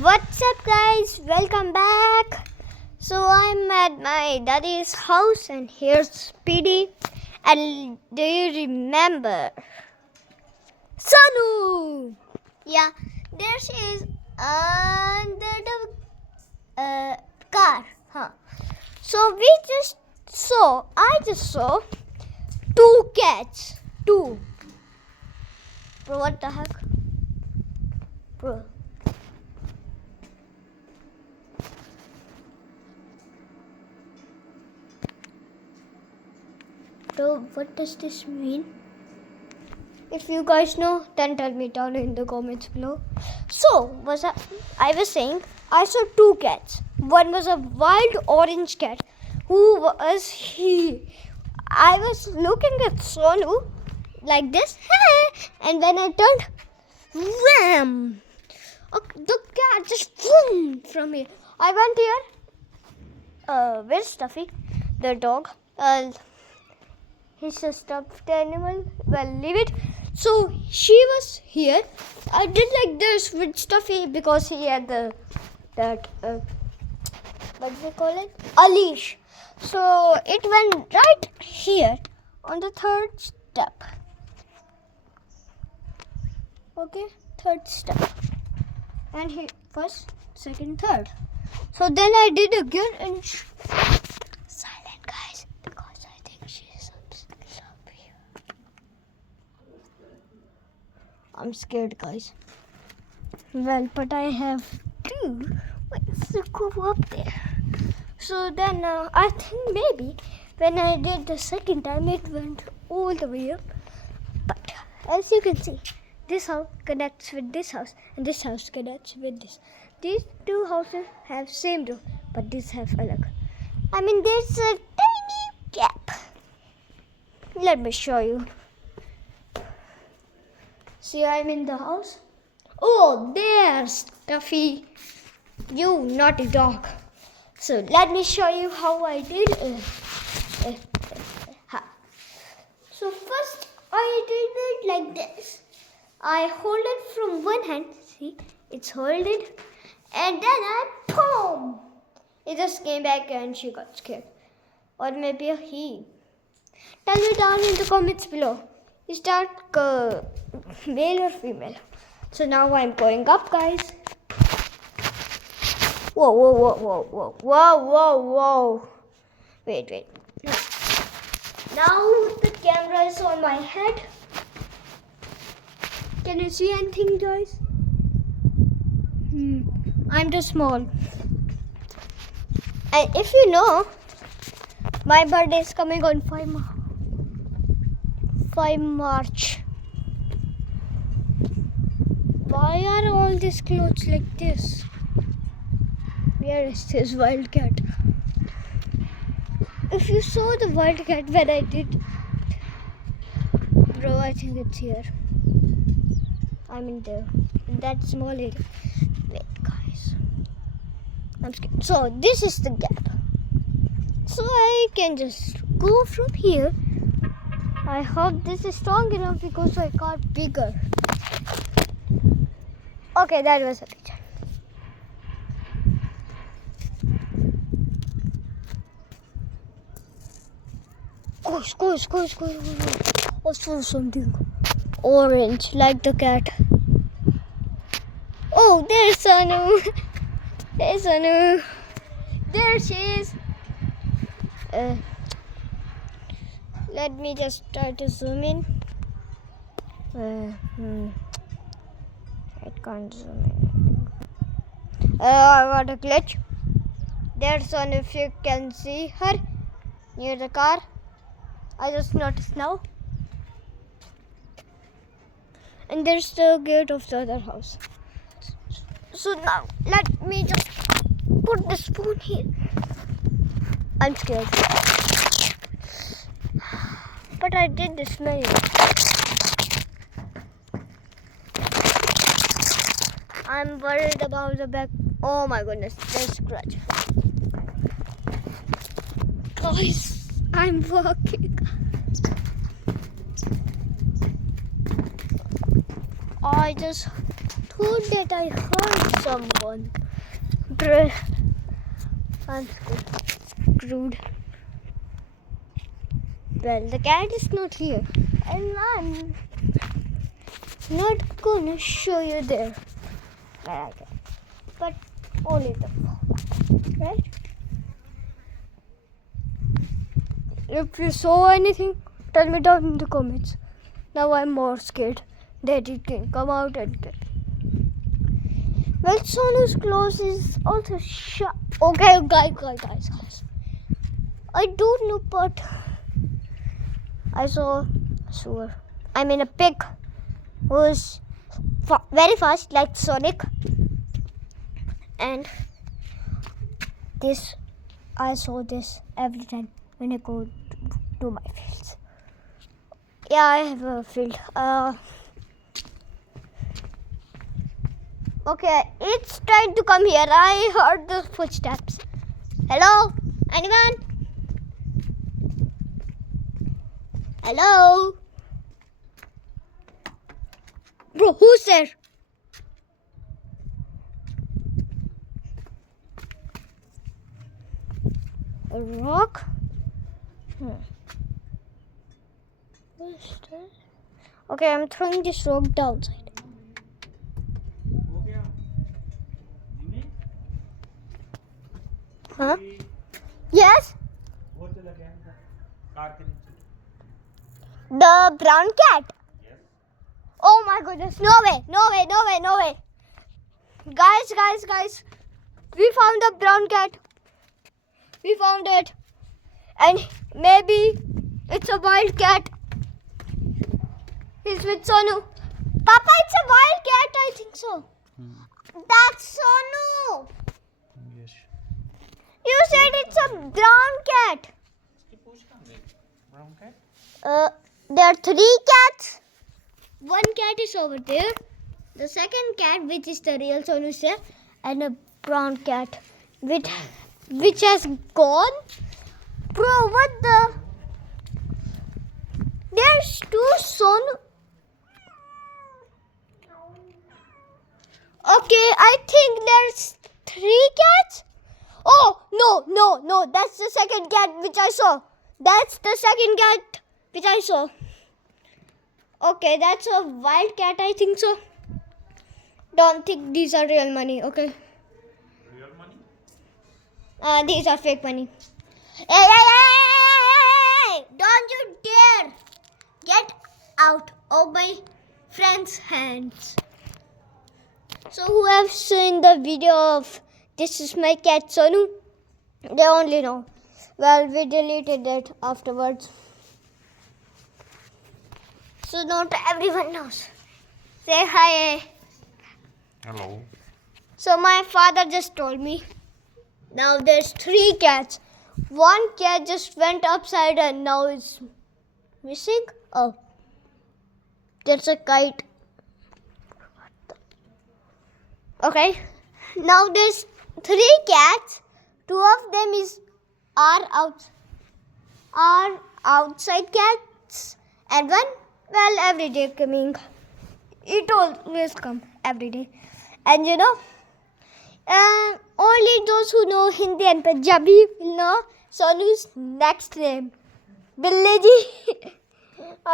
What's up, guys? Welcome back. So I'm at my daddy's house, and here's Speedy. And do you remember Sanu? Yeah, there she is under the car. So I just saw two cats. Two. Bro, what the heck? Bro. So what does this mean? If you guys know, then tell me down in the comments below. So I was saying I saw two cats. One was a wild orange cat. Who was he? I was looking at Sonu like this, and when I turned, wham! The cat just flew from me. I went here. Where's Stuffy? The dog. He's a stuffed animal. Well, leave it. So she was here. I did like this with Stuffy because he had what do they call it? A leash. So it went right here on the third step. Okay, third step. And here first, second, third. So then I did again and silent, guys, because I think she's up here. I'm scared, guys. Well, but I have two ways to go up there. So then I think maybe when I did the second time it went all the way up. But as you can see, this house connects with this house and this house connects with this. These two houses have same door, but these have alag. I mean, there's a tiny gap. Let me show you. See, I'm in the house. Oh, there's Stuffy. You naughty dog. So let me show you how I did. So first I did it like this. I hold it from one hand. See, it's holded. And then I boom. It just came back and she got scared. Or maybe a he. Tell me down in the comments below. Is that male or female? So now I'm going up, guys. Whoa, whoa, whoa, whoa, whoa, whoa, whoa, whoa. Wait. Now the camera is on my head. Can you see anything, guys? I'm too small. And if you know, my birthday is coming on 5 March. Why are all these clothes like this? Where is this wildcat? If you saw the wildcat when I did, bro, I think it's here. I'm in there. In that small area. Wait, guys. I'm scared. So this is the gap. So I can just go from here. I hope this is strong enough because I got bigger. Okay, that was a picture. Go. I saw something orange like the cat. Oh, there's Sanu. There's Sanu. There she is. Let me just try to zoom in. I can't zoom in. I got a glitch. There's Sanu, if you can see her near the car. I just noticed now. And there's the gate of the other house. So now let me just put the spoon here. I'm scared. But I did this many times. I'm worried about the back. Oh my goodness, there's a scratch. Guys, I'm walking. I just thought that I heard someone. I'm screwed. Well, the cat is not here, and I'm not gonna show you there. But only the phone, right? If you saw anything, tell me down in the comments. Now I'm more scared that it can come out and get me. Well, Sonu's clothes is also shut. Okay, guys. I don't know, but I saw a sewer. I mean, a pig was very fast, like Sonic. And this, I saw this every time when I go to my fields. Yeah, I have a field. Okay, it's trying to come here. I heard the footsteps. Hello? Anyone? Hello? Bro, who's there? A rock? What's that? Okay, I'm throwing this rock downside. Huh? Yes? The brown cat? Yes. Oh my goodness. No way. Guys. We found the brown cat. We found it. And maybe it's a wild cat. He's with Sonu. Papa, it's a wild cat, I think so. That's Sonu. Yes. You said it's a brown cat. Brown cat? There are 3 cats. One cat is over there. The second cat, which is the real Sonu, there, and a brown cat, which has gone. Bro, what the? There's 2 Sonu. Okay, I think there's 3 cats. Oh, no. That's the second cat which I saw. That's the second cat which I saw. Okay, that's a wild cat, I think so. Don't think these are real money, okay? Real money? These are fake money. Hey! Don't you dare get out of my friend's hands. So who have seen the video of This Is My Cat Sonu? They only know. Well, we deleted it afterwards. So not everyone knows. Say hi. Hello. So my father just told me. Now there's 3 cats. One cat just went upside and now it's missing. Oh, there's a kite. Okay. Now there's 3 cats. 2 of them are outside cats, and one, well, every day coming. It always come every day, and you know, only those who know Hindi and Punjabi will know Sonu's next name, Billy Ji.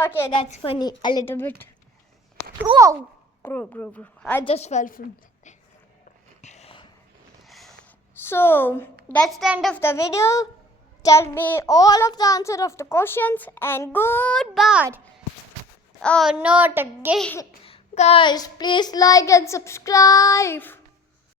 Okay, that's funny a little bit. Whoa, bro! I just fell from. So that's the end of the video. Tell me all of the answer of the questions and goodbye. Oh, not again. Guys, please like and subscribe.